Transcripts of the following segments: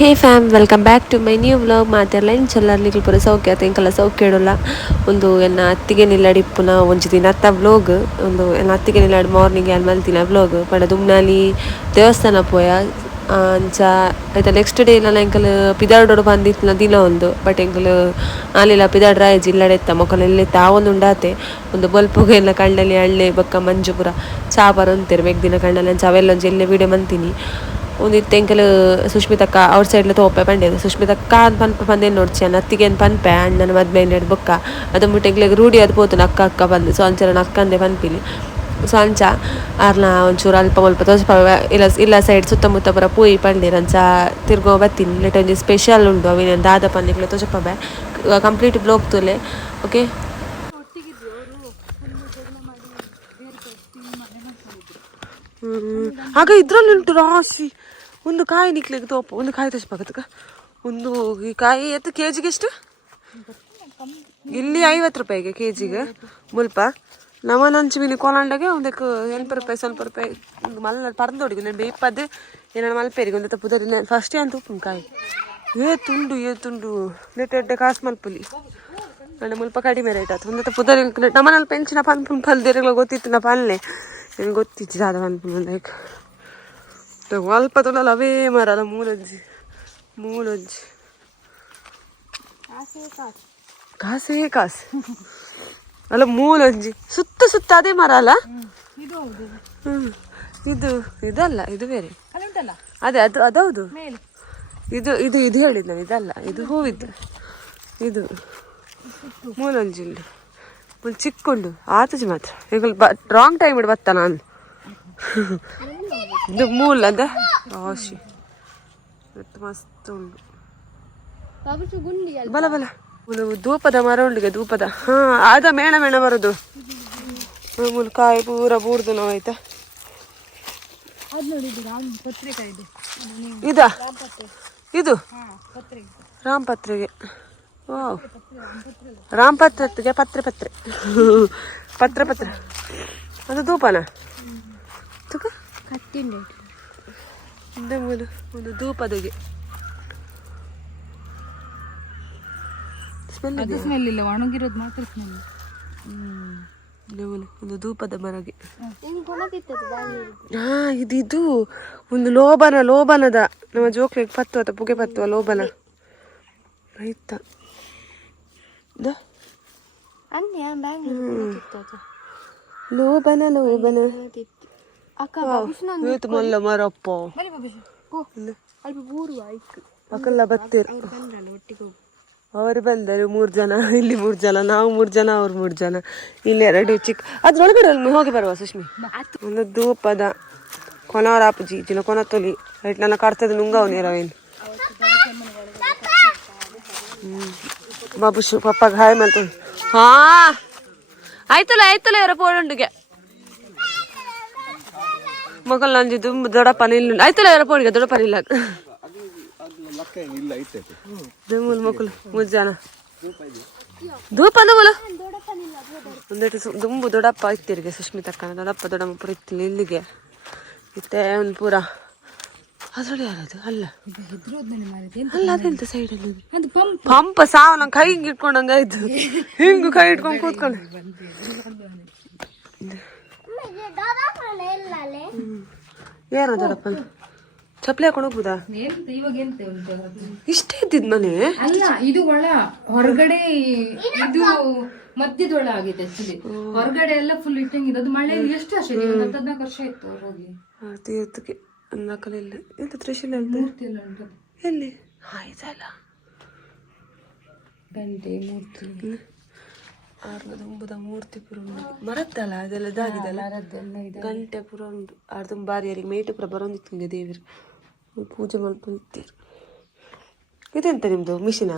Hey fam welcome back to my new vlog ಮಾತೆಲ್ಲ ಇಂಚೆಲ್ಲರ್ಲಿಕ್ಕೆ ಪೂರ ಸೌಖ್ಯ ಆತ ಇಂಕಲ್ಲ ಸೌಖ್ಯ ಇಡಲ್ಲ ಒಂದು ಎನ್ನ ಅತ್ತಿಗೆ ನಿಲ್ಲಾಡಿ ಪುನಃ ಒಂಜಿ ದಿನ ಅತ್ತ ವ್ಲೋಗ್ ಒಂದು ಎನ್ನ ಅತ್ತಿಗೆ ನಿಲ್ಲಾಡಿ ಮಾರ್ನಿಂಗ್ ಏನು ಮಲ್ತಿನ ವ್ಲೋಗ್ ಪಂಡ ದುಮ್ನಾಲಿ ದೇವಸ್ಥಾನ ಪೋಯ ಅಂಚ ಆಯ್ತಾ ನೆಕ್ಸ್ಟ್ ಡೇ ಇಲ್ಲ ಎಂಕಲ್ ಪಿದಾರ್ಡೋಡು ಬಂದಿತ್ತು ದಿನ ಒಂದು ಬಟ್ ಎಂಕಲ್ ಆಲಿಲ್ಲ ಪಿದಾಡ್ ರಾಯ್ ಜಿಲ್ಲಾಡೆತ್ತ ಮೊಕ್ಕಲೆಲ್ಲ ತಾವೊಂದು ಉಂಡಾತೆ ಒಂದು ಬಲ್ಪುಗೆ ಎಲ್ಲ ಕಣ್ಣಲ್ಲಿ ಹಳ್ಳೆ ಬೊಕ್ಕ ಮಂಜು ಪೂರ ಚಾಪರ ಅಂತೀರಿ ಮೆಗ್ ದಿನ ಕಣ್ಣಲ್ಲಿ ಅಂಚ ಅವೆಲ್ಲ ಒಂಜಿ ಎಲ್ಲೇ ವೀಡಿಯೋ ಮಂತೀನಿ ಒಂದಿತ್ತು ಎಂಕಲ್ ಸುಷ್ಮಿತಕ್ಕ ಔಟ್ ಸೈಡ್ಲ ತೋಪೆ ಪಂಡೇದು ಸುಷ್ಮಿತಕ್ಕ ಅಂತ ಪನ್ಪ ಬಂದೇನು ನೋಡ್ಚಿ ಅನ್ನ ಅತ್ತಿಗೆ ಏನು ಪನ್ಪೆ ಅಣ್ಣನ ಮದ್ವೆ ಎರಡು ಬೊಕ್ಕ ಅದು ಬಿಟ್ಟು ಎಂಗ್ಲಿಗೆ ರೂಢಿ ಅದು ಪೋತು ಅಕ್ಕ ಅಕ್ಕ ಬಂದು ಸೊ ಅಂಚರ ಅಕ್ಕಂದೆ ಪನ್ಪಿಲಿ ಸೊ ಅಂಚ ಆರ್ನ ಒಂಚೂರು ಅಲ್ಪ ಸ್ವಲ್ಪ ತೋರಿಸ್ಪ ಇಲ್ಲ ಸೈಡ್ ಸುತ್ತಮುತ್ತ ಪೂರ ಪೂಯಿ ಪಂಡೀರು ಅಂಚ ತಿರ್ಗೋ ಬತ್ತೀನಿ ಲೆಟ್ ಒಂಜಿ ಸ್ಪೆಷಲ್ ಉಂಟು ಅವಿನ ದಾದ ಪನ್ನಿಕ್ಲೆ ತೋಜಪ್ಪಬೆ ಕಂಪ್ಲೀಟ್ ಬ್ಲಾಗ್ ತೋಲೆ ಓಕೆ. ಆಗ ಇದ್ರಲ್ಲಿ ಉಂಟು ರಾಶಿ ಒಂದು ಕಾಯಿ ನಿಕ್ಲಿಕ್ಕೆ ತೋಪ ಒಂದು ಕಾಯಿ ತೋರಿಸ್ಬೇಕಕ್ಕ ಒಂದು ಈ ಕಾಯಿ ಎತ್ತು ಕೆ ಜಿಗೆ ಎಷ್ಟು ಇಲ್ಲಿ 50 ರೂಪಾಯಿಗೆ ಕೆ ಜಿಗೆ ಮುಲ್ಪ ನಮ್ಮನ ಹಂಚಿಬಿನಿ ಕೋಲಾಂಡಗೆ ಒಂದಕ್ಕೆ 80 ರೂಪಾಯಿ ಸ್ವಲ್ಪ ರೂಪಾಯಿ ಒಂದು ಮಲ್ಲ ಪರಂದೋಡಿಗೆ ನಾನು ಬೇಪದ್ದು ಏನಾರು ಮಲ್ಪೇರಿಗೆ ಒಂದು ಪುದರಿ ಫಸ್ಟೇ ಅಂತ ಉಪ್ಪು ಕಾಯಿ ಏತುಂಡು ಲೆಟ್ ಕಾಸು ಮಲ್ಪುಲಿ ನನ್ನ ಮುಲ್ಪ ಕಡಿಮೆ ರೇಟ್ ಆಯ್ತು ಒಂದು ಪುದರಿ ನಮ್ಮನಲ್ಲಿ ಪೆಂಚಿನ ಪನ್ಪುನ್ ಪಲ್ದಿರಲ್ಲ ಗೊತ್ತಿತ್ತು ನಾ ಪಲ್ಲೆ ನನಗೆ ಗೊತ್ತಿತ್ತು ಜಾದ ಪನ್ಪುನ್ ಲೈಕ್ ಅಲ್ಪ ತೊಳಲ್ಲ ಅವೇ ಮರಲ್ಲ ಮೂಲಜ್ಜಿ ಕಾಸೇ ಕಾಸು ಅಲ್ಲ ಮೂಲಂಜಿ ಸುತ್ತ ಅದೇ ಮರ ಅಲ್ಲ ಇದಲ್ಲ ಇದು ಬೇರೆ ಅದೇ ಅದೌದು ಇದು ಹೇಳಿದ್ ನಾವು ಇದಲ್ಲ ಇದು ಹೂವಿದ್ದು ಇದು ಮೂಲಂಜಿ ಉಂಡು ಒಂದು ಚಿಕ್ಕೊಂಡು ಆತಜಿ ಮಾತ್ರ ಈಗ ರಾಂಗ್ ಟೈಮ್ ಇಡು ಬತ್ತ ನಾನು ಇದು ಮೂಲ ಅದ ರಾಶಿ ಮಸ್ತ್ ಉಂಡು ಬಲ ಒಂದು ಧೂಪದ ಮರ ಉಂಡಿಗೆ ಧೂಪದ ಅದ ಮೇಣ ಬರೋದು ಮೂಲ ಕಾಯಿ ಪೂರ ಬೂರ್ದು ನಾವು ಆಯ್ತಾ ಇದು ರಾಮಪತ್ರೆಗೆ ವಾವ್ ರಾಮಪತ್ರೆಗೆ ಪತ್ರೆ ಅದು ಧೂಪನ ತುಕ ಒಂದು ಧೂಪದಗೆ ಸ್ಮೆಲ್ ಇಲ್ಲ ಒಣಗಿರೋದು ಮಾತ್ರ ಸ್ಮೆಲ್ ಒಂದು ಧೂಪದ ಮರಗೆ ಇದು ಒಂದು ಲೋಬನದ ನಮ್ಮ ಜೋಕ್ಲಿಗೆ ಪತ್ತು ಅಥವಾ ಪುಗೆ ಪತ್ತುವ ಲೋಬನ ಆಯ್ತಾ ಲೋಬನ ಮೊಲ್ಲ ಮರಪ್ಪ ಮಕ್ಕಳ ಬತ್ತೀರ ಅವರು ಬಂದರು 3 ಜನ ಇಲ್ಲಿ 3 ಜನ ನಾವು 3 ಜನ ಅವ್ರು 3 ಜನ ಇಲ್ಲಿ 2 ಚಿಕ್ಕ ಅದ್ರೊಳಗಡೆ ಹೋಗಿ ಬರುವ ಸುಷ್ಮಿ ಒಂದು ಧೂಪದ ಕೊನವರಾಪುಜಿ ಜಿನ ಕೊನತೊಲಿ ರೈಟ್ ನನ್ನ ಕಾಡ್ತದೆ ನುಂಗವ್ ನೀರವೇನು ಬಾಬುಶು ಪಪ್ಪಾಗ ಹಾಯ್ ಮಂತ ಆಯ್ತಲ್ಲ ಇವರ ಪೋಡುಂಡಿಗೆ ಮಗಲ್ ನಂಜಿ ದುಂಬು ದೊಡ್ಡಪ್ಪನ ಇಲ್ಲ ಆಯ್ತಲ್ಲ ಇವರ ಪೋಡಿಗೆ ದೊಡ್ಡಪ್ಪನ ಇಲ್ಲ ಮಕ್ಕಳು 3 ಜನ ಧೂಪ ಒಂದೇಟು ದುಂಬು ದೊಡ್ಡಪ್ಪ ಇತ್ತಿರಿಗೆ ಸುಷ್ಮಿತಕ್ಕನ ದೊಡ್ಡಮ್ಮ ಪುರ ಇತ್ತಿಲ್ಲ ಇಲ್ಲಿಗೆ ಇತ್ತೆ ಒಂದು ಪೂರ ಅದ್ರಲ್ಲಿ ಯಾರದು ಅಲ್ಲ ಅದೆಂತ ಸೈಡಲ್ಲಿ ಪಂಪ ಸಾವು ನಂಗೆ ಕೈ ಹಿಂಗೆ ಇಟ್ಕೊಂಡಂಗೆ ಆಯ್ತು ಹಿಂಗು ಕೈ ಇಟ್ಕೊಂಡು ಕೂತ್ಕೊಂಡು ಯಾರ ದೊಡ್ಡಪ್ಪ ಚಪ್ಪಲಿ ಹಾಕೊಂಡು ಹೋಗ್ಬೋದಾ ಇಷ್ಟ ಇದ್ದಿದ್ ಮನೆ ಅಲ್ಲ ಇದು ಒಳ ಹೊರಗಡೆ ಇದು ಮಧ್ಯದೊಳ ಆಗಿದೆ ಆಕ್ಚುಲಿ ಹೊರಗಡೆ ಎಲ್ಲ ಫುಲ್ ಇಟ್ಟಂಗಿದೆ ಅದು ಮಳೆಯಲ್ಲಿ ಎಷ್ಟು ವರ್ಷ 14 ವರ್ಷ ಆಯ್ತು ಹೋಗಿ ತೀರ್ಥಕ್ಕೆ ನಕಲೆಲ್ಲ ಎಂತ ತ್ರಿಶೂಲ ಮೂರ್ತಿ ಎಲ್ಲ ಉಂಟು ಎಲ್ಲಿ ಇದಲ್ಲ ಗಂಟೆ ಮೂರ್ತಿ ಆರ್ನದ ಒಂಬುದ ಮೂರ್ತಿ ಪುರ ಉಂಟು ಮರದ್ದಲ್ಲ ಅದೆಲ್ಲ ಇದಾಗಿದಲ್ಲ ಗಂಟೆ ಪುರ ಉಂಟು ಆರ್ದು ಬಾರಿಯರಿಗೆ ಮೇಟು ಪುರ ಬರೋಂದಿತ್ತು ದೇವರು ಪೂಜೆ ಮಾಡ್ಕೊಂತೀರಿ ಇದೆಂತ ನಿಮ್ದು ಮಿಷಿನ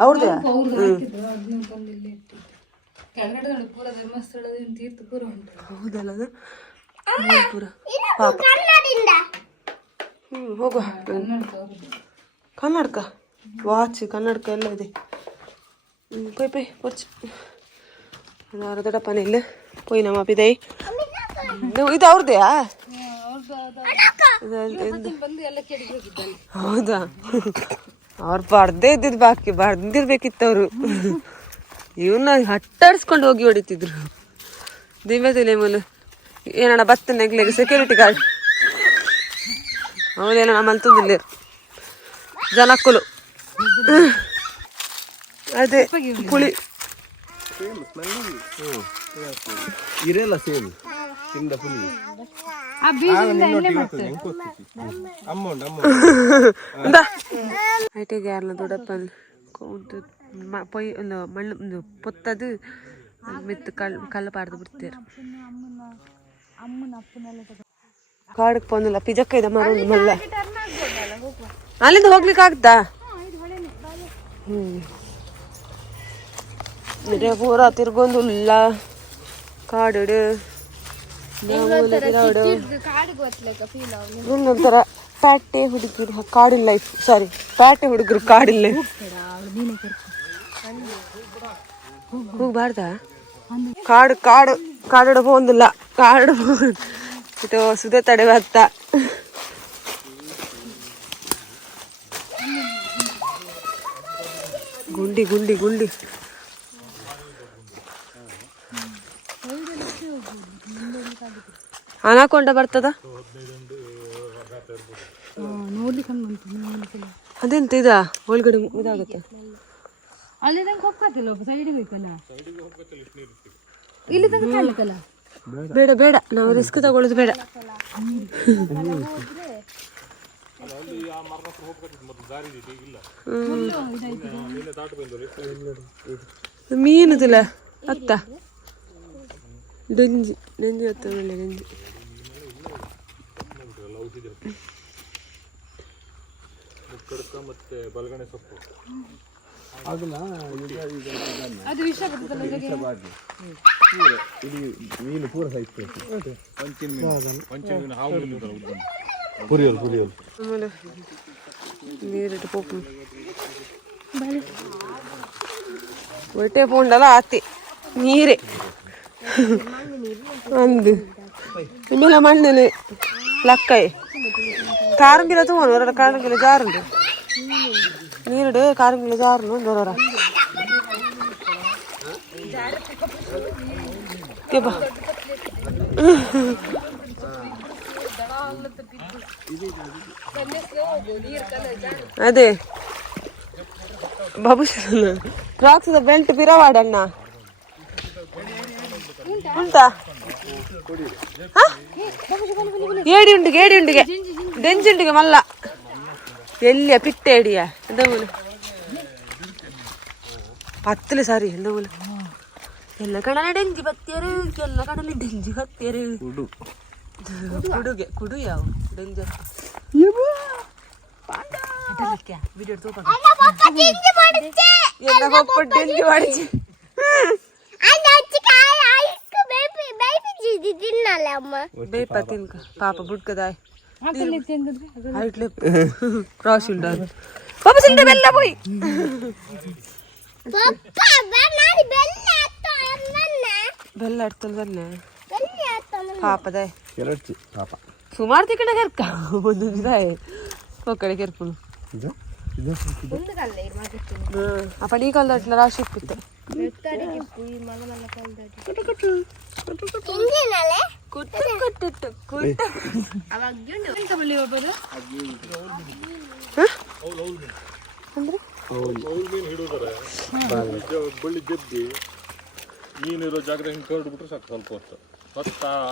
ಅವ್ರದ್ದೇ ಹೌದಲ್ಲ ಅದು ಪುರ ಪಾಪ ಹೋಗುವ ಕನ್ನಡಕ ವಾಚ್ ಕನ್ನಡಕ ಎಲ್ಲ ಇದೆ ಪೈ ಕೊಡ್ಚು ಯಾರು ದೊಡ್ಡಪ್ಪನ ಇಲ್ಲ ಪೋಯಿ ನಮ್ಮ ಪಿದೈ ಇದು ಅವ್ರದ್ದೇ ಬಂದು ಎಲ್ಲ ಕೆಡಿಗೆ ಹೋಗಿದ್ದಾನೆ. ಹೌದಾ, ಅವ್ರು ಬರ್ದೇ ಇದ್ದಿದ್ ಬಾಕಿ ಬರ್ದಿರ್ಬೇಕಿತ್ತು ಅವರು. ಇವನ್ನ ಹಟ್ಟಾಡ್ಸ್ಕೊಂಡು ಹೋಗಿ ಹೊಡಿತಿದ್ರು. ದಿವ್ಯದಲ್ಲಿ ಮೂಲು ಏನಣ್ಣ ಬತ್ತನ ನೆಗ್ಲಿಗೆ ಸೆಕ್ಯೂರಿಟಿ ಗಾರ್ಡ್ ಅವರೇನೋ ನಮ್ಮಲ್ಲಿ ತುಂದಿಲ್ಲ ಜನಕ್ಕಲು ಅದೇ ಪುಳಿ ಇರೆಲ್ಲ ಸೇಮ್ ತಿಂದ ಪುಳಿ ಆ ಬೀಜದಿಂದ ಎಣ್ಣೆ ಮಾಡ್ತಾರೆ. ಐಟೆಗೆ ಯಾರಲ್ಲ ದೊಡ್ಡಪ್ಪ ಪೊಯ್ ಒಂದು ಮಣ್ಣು ಒಂದು ಪೊತ್ತದು ಮೆತ್ತು ಕಲ್ಲು ಪಾಡ್ದು ಬಿಡ್ತಾರೆ. ಕಾಡಕ್ಕೆ ಬಂದಿಲ್ಲ ಪಿಜಕ್ಕ ಇದೆ ಮರೊಂದು ಮಲ್ಲ ಅಲ್ಲಿಂದ ಹೋಗ್ಲಿಕ್ಕೆ ಆಗ್ತಾ ಪೂರ ತಿರ್ಗೊಂದುಲ್ಲ ಕಾಡು ಒಂದೊಂಥರ ಪ್ಯಾಟೆ ಹುಡುಗರು ಕಾಡಿನ ಲೈಫ್ ಸಾರಿ ಪ್ಯಾಟೆ ಹುಡುಗರು ಕಾಡಿನ ಲೈಫ್. ಹೋಗ್ಬಾರ್ದ ಕಾಡು ಕಾಡು ಕಾಡು ಹೋಗಿಲ್ಲ ಕಾಡು ಇದು ಸುದೆ ತಡೆ ಬತ್ತ ಗುಂಡಿ ಗುಂಡಿ ಗುಂಡಿ ಅನಾಕೊಂಡ ಬರ್ತದ ಅದೆಂತ ಇದ ಒಳಗಡೆ ಇದಾಗತ್ತೆ ಅಲ್ಲಿ ತನಕ ಹೋಗ್ತಿಲ್ಲ ಸೈಡಿಗೆ ಹೋಯ್ತಲ್ಲ ಇಲ್ಲಿ ತನಕ ಕಾಣ್ಲಿಕ್ಕಲ್ಲ. ಬೇಡ ಬೇಡ ನಾವು ರಿಸ್ಕ್ ತಗೊಳ್ಳೋದು ಬೇಡ. ಮೀನುದಿಲ್ಲ ಅತ್ತ ಡೆಂಜಿ ನೆಂಜಿ ಅತ್ತ ಒಳ್ಳೆ ನೆಂಜಿ ಮತ್ತೆ ಬಲಗಣೆ ಸೊಪ್ಪು ಅದು ವಿಷ ಮೀನು ಪೂರ ಸಾಯ್ತು ಆಮೇಲೆ ನೀರಿಟ್ಟು ಪೋಪು ಒಟ್ಟೆ ಪೋಂಡಲ್ಲ ಆತಿ ನೀರೇ ಅಂದು ಇನ್ಮೆಲ್ಲ ಮಣ್ಣಲ್ಲಿ ಲಕ್ಕಾಯಿ ಕಾರಂಗಿಲ ತಗೊಂಡು ಕಾರಂಗಿಲ ಜಾರುಂಡು ನೀರಿಡು ಕಾರಂಗಿಲ ಜಾರುನು ದೊರ ಅದೇ ಬಾಬುಶನ ಕ್ರಾಕ್ಸ್ ಬೆಲ್ಟ್ ಪಿರವಾಡಣ್ಣ ಉಂಟಾ ಏಡಿ ಉಂಡಿಗೆ ಏಡಿ ಉಂಡಿಗೆ ಡೆಂಜುಂಡಿಗೆ ಮಲ್ಲ ಎಲ್ಲಿಯ ಪಿಟ್ಟೆ ಏಡಿಯ ಎಂದ ಮೂಲ ಪತ್ತಲೆ ಸಾರಿ ಎಂದ ಮೂಲ ಎಲ್ಲ ಕಡಲೆ ಡೆಂಜಿ ಬತ್ತಿಯರು ಎಲ್ಲ ಕಡಲೆ ಡೆಂಜಿ ಬತ್ತಿಯರು ಕುಡುಗೆ ಕುಡು ಯಾವ ಡೆಂಜರ್ ವಿಡಿಯೋ ತೋಪ ಎಲ್ಲ ಪಪ್ಪ ಡೆಂಜಿ ಮಾಡಿಸಿ ಬೇಪ ತಿನ್ಕ ಪಾಪ ಬುಡ್ಕದಾಯ್ ಕ್ರಾಸ್ ಉಂಟು ಪಾಪ ಸಿಂದ ಬೆಲ್ಲ ಪೋಯ್ ಬೆಲ್ಲ ಇಡ್ತಲ್ ಬೆಲ್ಲ ಪಾಪದ ಪಾಪ ಸುಮಾರು ತಿಕ್ಕಣ ಕೆರ್ಕ ಒಂದು ಒಕ್ಕಡೆ ಕೆರ್ಪುಳು ಅಪ್ಪ ನೀ ಕಾಲದ ರಾಶಿ ಇಕ್ಕಿತ್ತು ಬಳ್ಳಿ ಗೆದ್ದಿ ಮೀನಿರೋ ಜಾಗ ಹಿಂಗೆ ಕರ್ದು ಬಿಟ್ರೆ ಸಾಕು ಸ್ವಲ್ಪ ಹೊತ್ತು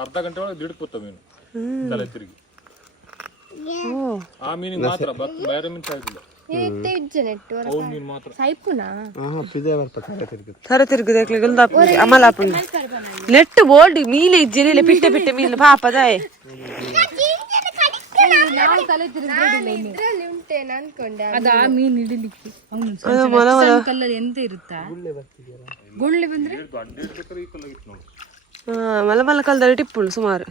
ಅರ್ಧ ಗಂಟೆ ಒಳಗೆ ದಿಡ್ಕೋತ ಮೀನು ತಲೆ ತಿರುಗಿ ಆ ಮೀನಿಗೆ ಮಾತ್ರ ಬೇರೆ ಮೀನು ಸಾಯ್ತಿಲ್ಲ ಮೀನು ಮಾತ್ರ ಥರ ತಿರುಗುದ ಅಮಲ ನೆಟ್ಟು ಬೋಲ್ಡ್ ಮೀಲೆ ಇಜ್ಜೆಲೆ ಪಿಟ್ಟೆ ಪಿಟ್ಟೆ ಮೀನು ಪಾಪದಾಯ್ ಅದ ಆ ಮೀನ್ ಹಿಡಿಲಿಕ್ಕೆ ಕಲ್ಲಲ್ಲಿ ಎಂತ ಇರುತ್ತಾ ಗುಳ್ಳೆ ಬಂದ್ರೆ ಮಲ ಮಲ ಕಾಲದಲ್ಲಿ ಟಿಪ್ಪುಳು ಸುಮಾರು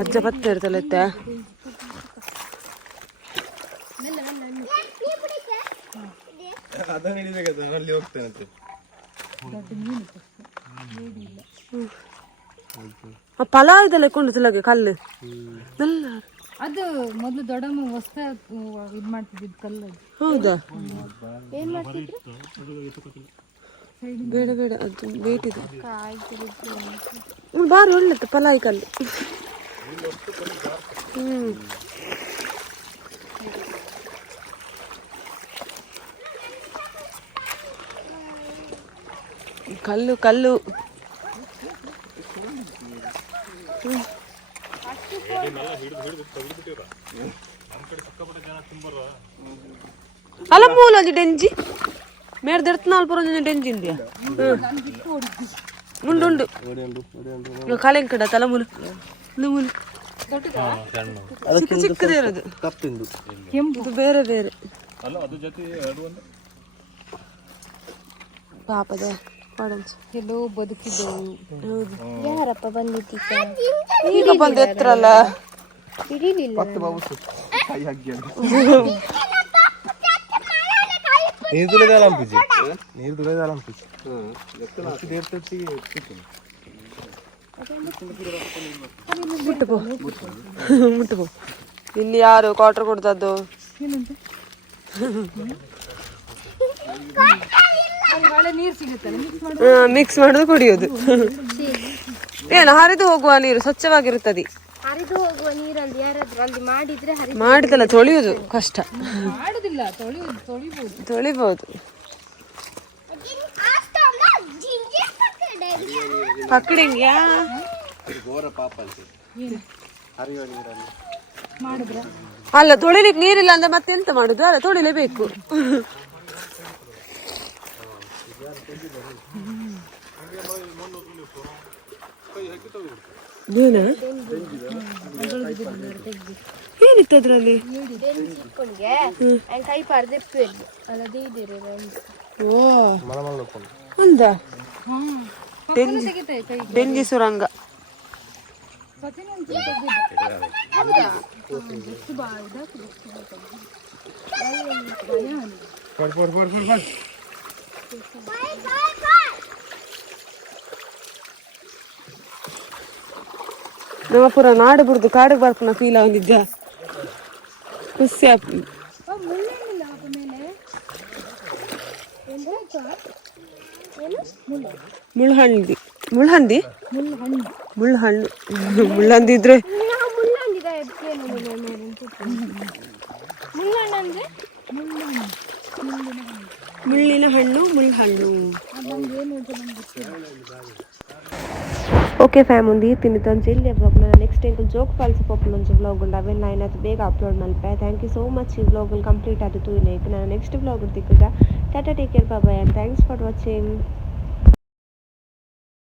ಅಜ್ಜ ಪತ್ತೆ ಇರ್ತಲ್ಲ ಎತ್ತ ಅಲ್ಲಿ ಹೋಗ್ತೇನೆ ಪಲಾವ್ ಇದೆಲ್ಲ ಕೊಂಡು ತಿಲಗೆ ಕಲ್ಲು ಅದು ಮೊದಲು ದೊಡ್ಡಮ್ಮ ಹೊಸ ಇದು ಮಾಡ್ತಿದ್ದು ಕಲ್ಲು ಅದು. ಹೌದಾ? ಬೇಡ ಬೇಡ, ಅದು ವೇಟ್ ಇದೆ. ಬಾರಿ ಒಳ್ಳೆದು ಪಲಾಯಿ ಕಲ್ಲು. ಕಲ್ಲು ಕಲ್ಲು. ಅಲ್ಲ ಮೂಲ ಒಂಜಿ ಡೆಂಜಿ ಮೇಡ್ದಿರ್ತ ನಾಲ್ಕು ಒಂಜಿ ಡೆಂಜಿ ಇಂದಿಯಾ ಉಂಡು ಕಾಲೆಂಕಡ ತಲಮೂಲ ಮೂಲ ಚಿಕ್ಕ ಚಿಕ್ಕದೇ ಇರೋದು, ಕೆಂಪು ಬೇರೆ ಬೇರೆ. ಪಾಪದ ಕೆಲವು ಬದುಕಿದ್ದವು. ಯಾರಪ್ಪ ಬಂದಿದ್ದೀಗ? ಈಗ ಬಂದು ಎತ್ತರಲ್ಲ. ನೀರು ತುಳಿದಾಲಂ ಮುಟ್ಟು ಪೋ. ಇಲ್ಲಿ ಯಾರು ಕ್ವಾರ್ಟರ್ ಕೊಡ್ತದ್ದು? ಮಿಕ್ಸ್ ಮಾಡೋದು ಕುಡಿಯೋದು. ಏನು ಹರಿದು ಹೋಗುವ ನೀರು ಸ್ವಚ್ಛವಾಗಿರುತ್ತದೆ. ಹರಿದು ಹೋಗುವ ನೀರಲ್ಲಿ ಯಾರಾದ್ರೂ ಅಲ್ಲಿ ಮಾಡಿದ್ರೆ ಮಾಡಿದಲ್ಲ ತೊಳೆಯುವುದು ಕಷ್ಟ. ಮಾಡುದಿಲ್ಲ, ತೊಳಿಬಹುದು. ಪಕ್ಕಡಿಂಗ್ಯಾ ಅಲ್ಲ, ತೊಳಿಲಿಕ್ಕೆ ನೀರಿಲ್ಲ ಅಂದ್ರೆ ಮತ್ತೆ ಎಂತ ಮಾಡುದು? ಅಲ್ಲ, ತೊಳಿಲೇಬೇಕು. ಏನಿತ್ತು ಅದ್ರಲ್ಲಿ? ಕೈ ಪಾರ್ದೆ ಓ ಅಂದ ಡೆಂಜಿ ಸುರಂಗ. ನಮ್ಮ ಪೂರ ನಾಡು ಬಿಡ್ದು ಕಾಡಿಗೆ ಬರ್ಪನ ಫೀಲ್ ಆಗಿದ್ದ ಖುಷಿ ಆಗ್ತದೆ. ಮುಳ್ಹಂದಿ ಮುಳ್ಹಂದಿ ಮುಳ್ಹಣ್ಣು ಮುಳ್ಳಂದಿ ಇದ್ರೆ ಮುಳ್ಳಿನ ಹಣ್ಣು ಮುಳ್ಹಣ್ಣು. ಓಕೆ ಫ್ಯಾಮ್ ಒಂದು ತಿನ್ನಿತ್ತೊಂದು ಇಲ್ಲಿ ಬ್ಲಾಗ್ ನಾನು ನೆಕ್ಸ್ಟ್ ಟೈಮ್ ಜೋಕ್ ಫಾಲ್ಸ್ ಪಪ್ಪನೊಂದು ವ್ಲಾಗ್ ಉಂಡು ಅವೆಲ್ಲ ನಾನು ಅದು ಬೇಗ ಅಪ್ಲೋಡ್ ಮಲ್ಪೆ. Thank you so much. ಈ ವ್ಲಾಗಲ್ಲಿ ಕಂಪ್ಲೀಟ್ ಆಯಿತು. ನಾನು ನೆಕ್ಸ್ಟ್ ವ್ಲಾಗ್ ತಿಕ್ಕಗ tata take care bye and thanks for watching.